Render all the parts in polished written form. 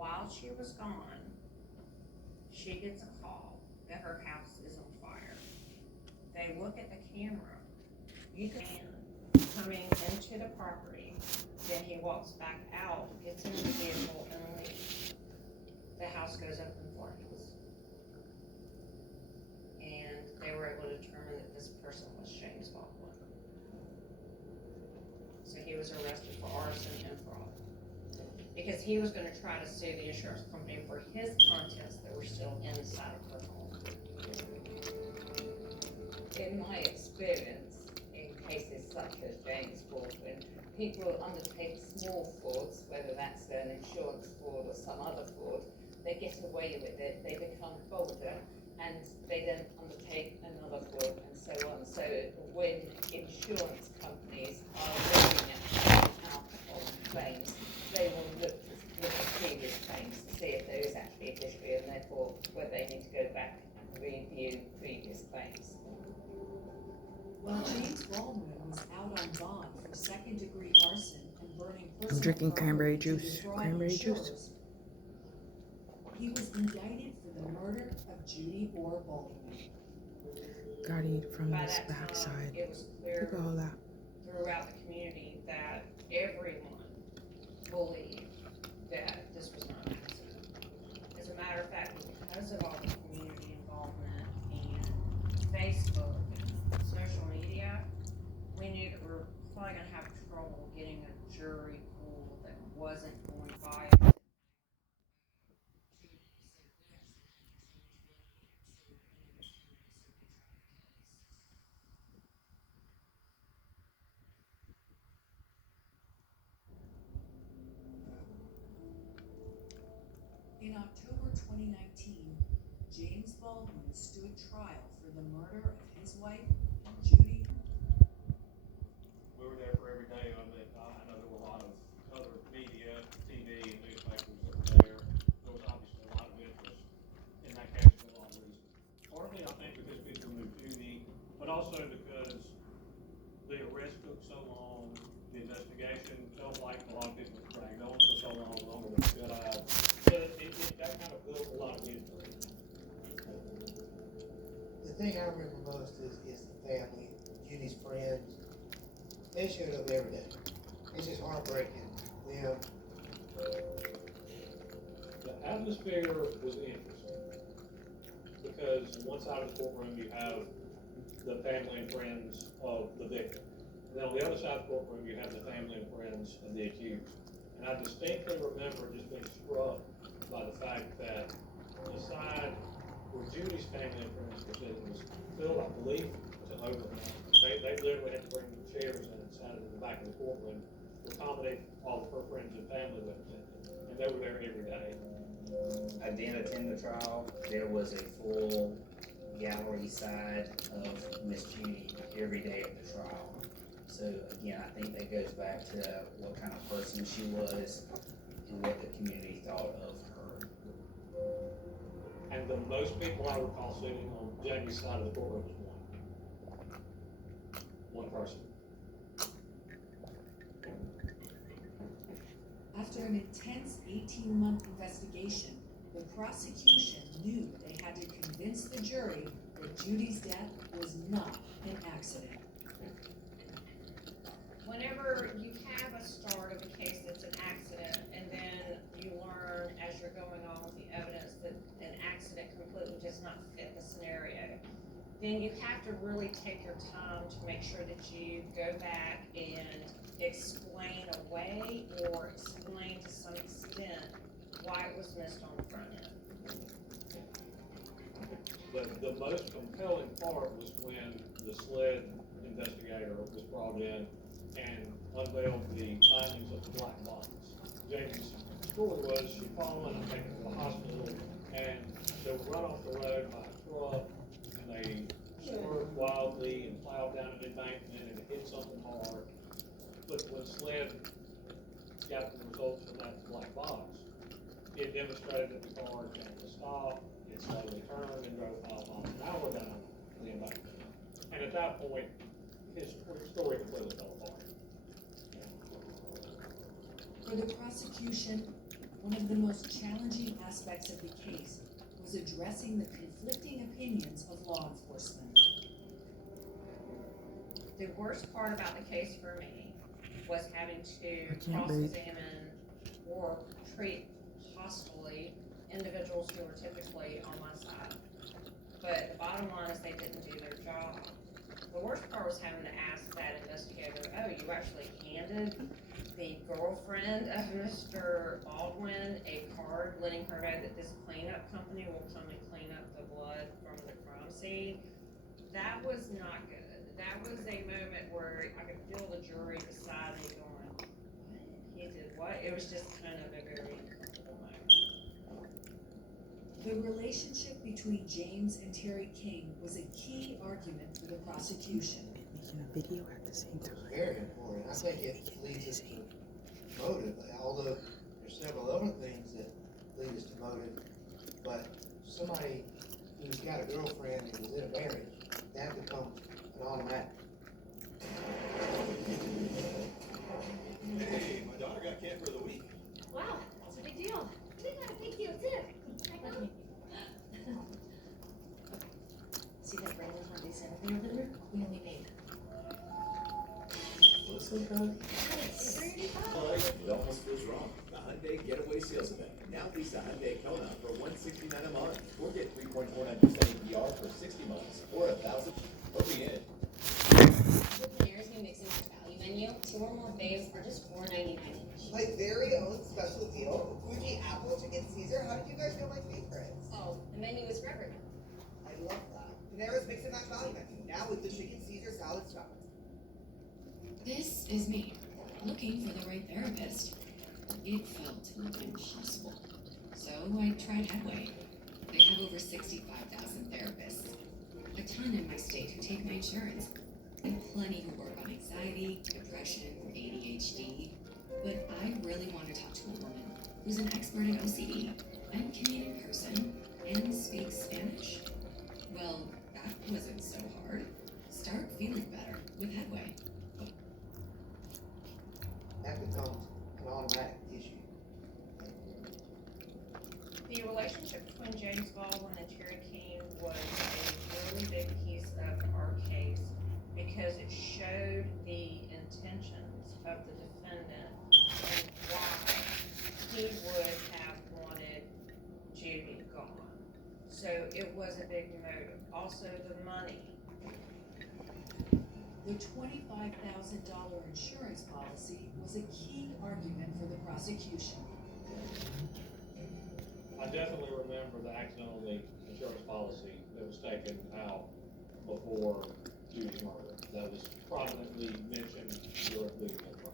While she was gone, she gets a call that her house is on fire. They look at the camera. You can see him coming into the property. Then he walks back out, gets in the vehicle, and leaves. The house goes up in flames. And they were able to determine that this person was James Baldwin. So he was arrested for arson and fraud. Because he was going to try to sue the insurance company for his contents that were still inside of her home. In my experience, in cases such as James Baldwin, people undertake small frauds, whether that's an insurance fraud or some other fraud. They get away with it, they become bolder, and they then undertake another fraud, and so on. So when insurance companies are looking at out on claims, they will look at previous claims to see if there is actually a history, and therefore whether they need to go back and review previous claims. While James Baldwin was out on bond for second-degree arson and burning personal I'm drinking cranberry property to juice. defraud Cranberry juice. insurers, he was indicted for the murder of Judy Orr Baldwin. Gotta eat from By this that time, backside. it was Look clear at all that. throughout the community that everyone believed that this was not an accident. As a matter of fact, because of all the community involvement and Facebook and social media, we knew that we were probably going to have trouble getting a jury pool that wasn't going to bias it. In October 2019, James Baldwin stood trial for the murder of his wife, Judy. We were there for every day of it. I know there were a lot of other media, TV, and newspapers that were there. There was obviously a lot of interest in that case for a lot of reasons. Partly, I think, because people knew Judy, but also because the arrest took so long, the investigation felt like a lot of people were dragged on for so long, longer than it should have. But that kind of built a lot of interest. The thing I remember most is the family, Judy's friends. They showed up every day. It's just heartbreaking. Them. The atmosphere was interesting because on one side of the courtroom you have the family and friends of the victim. And then on the other side of the courtroom you have the family and friends of the accused. And I distinctly remember just being struck by the fact that the side where Judy's family and friends were sitting was filled, I believe, to overflow. They literally had to bring chairs in and sat in the back of the courtroom to accommodate all of her friends and family that attended. And they were there every day. I didn't attend the trial. There was a full gallery side of Miss Judy every day of the trial. So again, I think that goes back to what kind of person she was and what the community thought of her. And the most people I recall sitting on Jamie's side of the courtroom was one person. After an intense 18-month investigation, the prosecution knew they had to convince the jury that Judy's death was not an accident. Whenever you have a start of a case that's an accident, and then you learn as you're going on with the evidence that an accident completely does not fit the scenario, then you have to really take your time to make sure that you go back and explain away or explain to some extent why it was missed on the front end. The most compelling part was when the SLED investigator was brought in and unveiled the findings of the black box. Jamie's story was she'd fallen and taken to the hospital, and they were run off the road by a truck, and they swerved wildly and plowed down an embankment and hit something hard. But when SLED got the results from that black box, it demonstrated that the car came to a stop, it slowly turned and drove 5 miles an hour down the embankment. And at that point, his story completely fell apart. For the prosecution, One of the most challenging aspects of the case was addressing the conflicting opinions of law enforcement. The worst part about the case for me was having to can't breathe. cross-examine or treat hostilely individuals who were typically on my side. But the bottom line is they didn't do their job. The worst part was having to ask that investigator, oh, you actually handed the girlfriend of Mr. Baldwin a card letting her know that this cleanup company will come and clean up the blood from the crime scene. That was not good. That was a moment where I could feel the jury beside me going, what? He did what? It was just kind of a very uncomfortable moment. The relationship between James and Terry King was a key argument for the prosecution. Making a video at the same time. Very important. I think it leads us to motive, although there's several other things that lead us to motive. But somebody who's got a girlfriend and is in a marriage, that becomes an automatic. Hey, my daughter got camp for the week. Wow, that's a big deal. We got a big deal too. I know. See that brand new Hyundai Santa Fe over there? We only made. Listen, it almost feels wrong. The Hyundai Getaway Sales Event. Now lease a Hyundai Kona for $169 a month, or get 3.49% APR for 60 months, or $1,000. Hurry in. With Panera's new Mix and Match value menu, 2 or more faves are just $4.99 each. My very own special deal, Fuji Apple Chicken Caesar. How did you guys know my favorites? Oh, the menu is for everyone. I love that. Panera's Mix and Match value menu, now with the Chicken Caesar salad stuff. This is me, looking for the right therapist. It felt impossible. So I tried Headway. They have over 65,000 therapists. A ton in my state who take my insurance. And plenty who work on anxiety, depression, ADHD. But I really want to talk to a woman who's an expert in OCD and can meet in person and speaks Spanish. Well, that wasn't so hard. Start feeling better with Headway. That becomes an automatic issue. The relationship between James Baldwin and Terry King was a really big piece of our case because it showed the intentions of the defendant and why he would have wanted Judy gone. So it was a big motive. Also the money. The $25,000 insurance policy was a key argument for the prosecution. I definitely remember the accidental insurance policy that was taken out before Judy's murder. That was prominently mentioned during the trial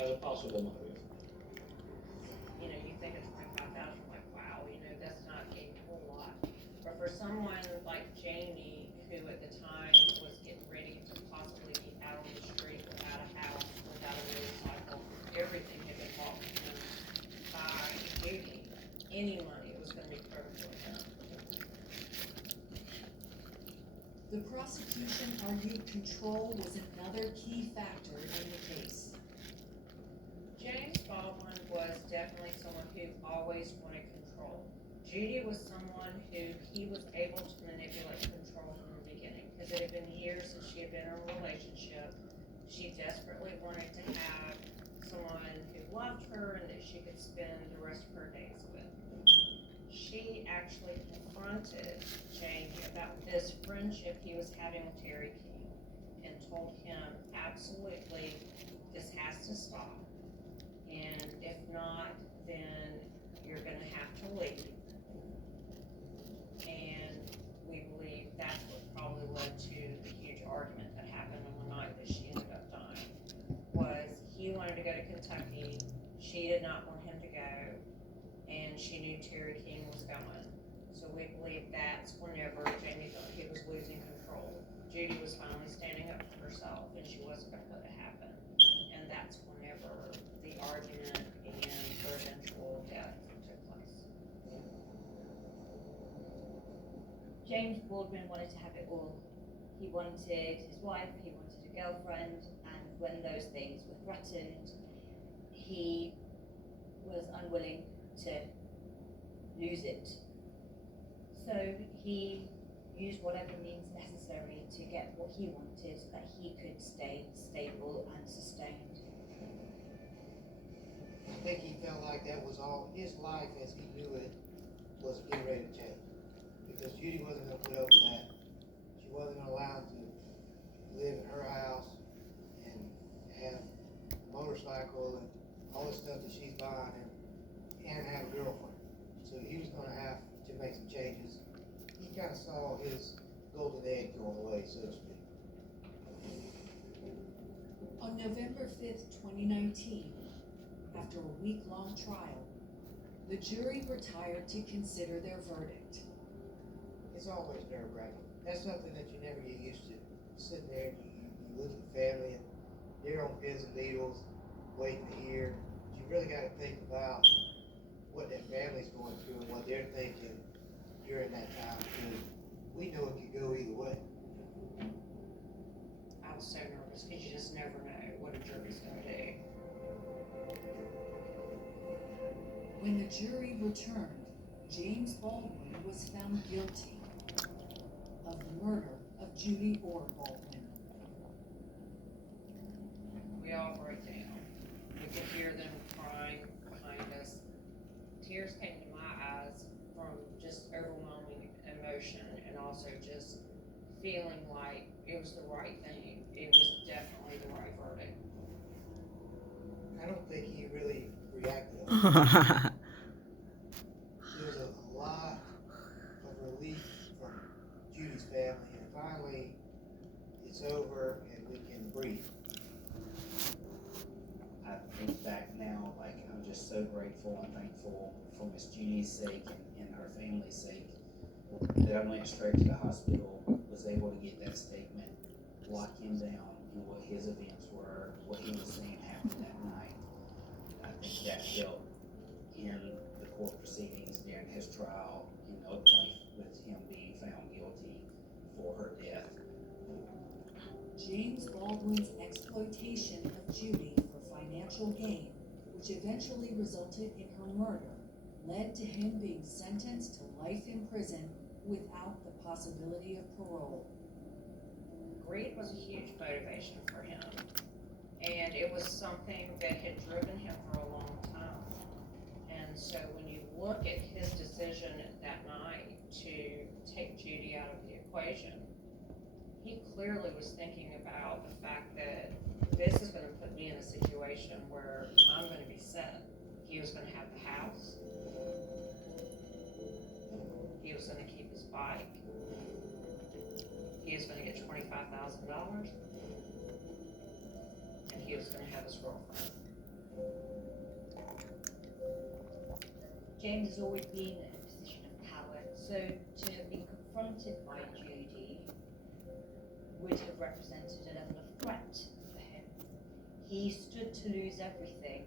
as a possible motive. You know, you think it's 25,000, like, wow, you know, that's not a whole lot. But for someone like Jamie, who at the time was getting ready to possibly be out on the street without a house, without a motorcycle, everything had been bought for him by Judy, any money was gonna be critical to him. The prosecution argued control was another key factor in the case. James Baldwin was definitely someone who always wanted control. Judy was someone who he was able to manipulate and control from the beginning, because it had been years since she had been in a relationship. She desperately wanted to have someone who loved her and that she could spend the rest of her days with. She actually confronted Jamie about this friendship he was having with Terry King and told him, absolutely, this has to stop. And if not, then you're gonna have to leave. And we believe that's what probably led to the huge argument that happened on the night that she ended up dying. Was he wanted to go to Kentucky, she did not want him to go, and she knew Terry King was going. So we believe that's whenever Jamie thought he was losing control. Judy was finally standing up for herself, and she wasn't gonna let it happen. And that's whenever the argument and her eventual death took place. James Baldwin wanted to have it all. He wanted his wife, he wanted a girlfriend, and when those things were threatened, he was unwilling to lose it. So he used whatever means necessary to get what he wanted, so that he could stay stable and sustained. I think he felt like that was all, his life as he knew it was getting ready to change. Because Judy wasn't gonna put up with that. She wasn't gonna allow him to live in her house and have a motorcycle and all the stuff that she's buying and have a girlfriend. So he was gonna have to make some changes. He kinda saw his golden egg going away, so to speak. On November 5th, 2019, after a week-long trial, the jury retired to consider their verdict. It's always nerve-wracking. That's something that you never get used to. Sitting there, you look at the family and they're on pins and needles, waiting to hear. But you really gotta think about what that family's going through and what they're thinking during that time, because we know it could go either way. I was so nervous, because you just never know what a jury's gonna do. When the jury returned, James Baldwin was found guilty of the murder of Judy Orr Baldwin. We all broke down. We could hear them crying behind us. Tears came to my eyes from just overwhelming emotion, and also just feeling like it was the right thing. It was definitely the right verdict. I don't think he really reacted. There was a lot of relief from Judy's family, and finally, it's over and we can breathe. I think back now, like, I'm just so grateful and thankful for Miss Judy's sake and her family's sake that I went straight to the hospital, was able to get that statement, lock him down and what his events were, what he was saying happened that night. I think that helped in the court proceedings during his trial, and ultimately with him being found guilty for her death. James Baldwin's exploitation of Judy for financial gain, which eventually resulted in her murder, led to him being sentenced to life in prison without the possibility of parole. Greed was a huge motivation for him, and it was something that had driven him for a long time. And so when you look at his decision that night to take Judy out of the equation, he clearly was thinking about the fact that this is gonna put me in a situation where I'm gonna be set. He was gonna have the house. He was gonna keep his bike. He was gonna get $25,000. And he was gonna have his girlfriend. James has always been in a position of power, so to have been confronted by Judy would have represented a level of threat for him. He stood to lose everything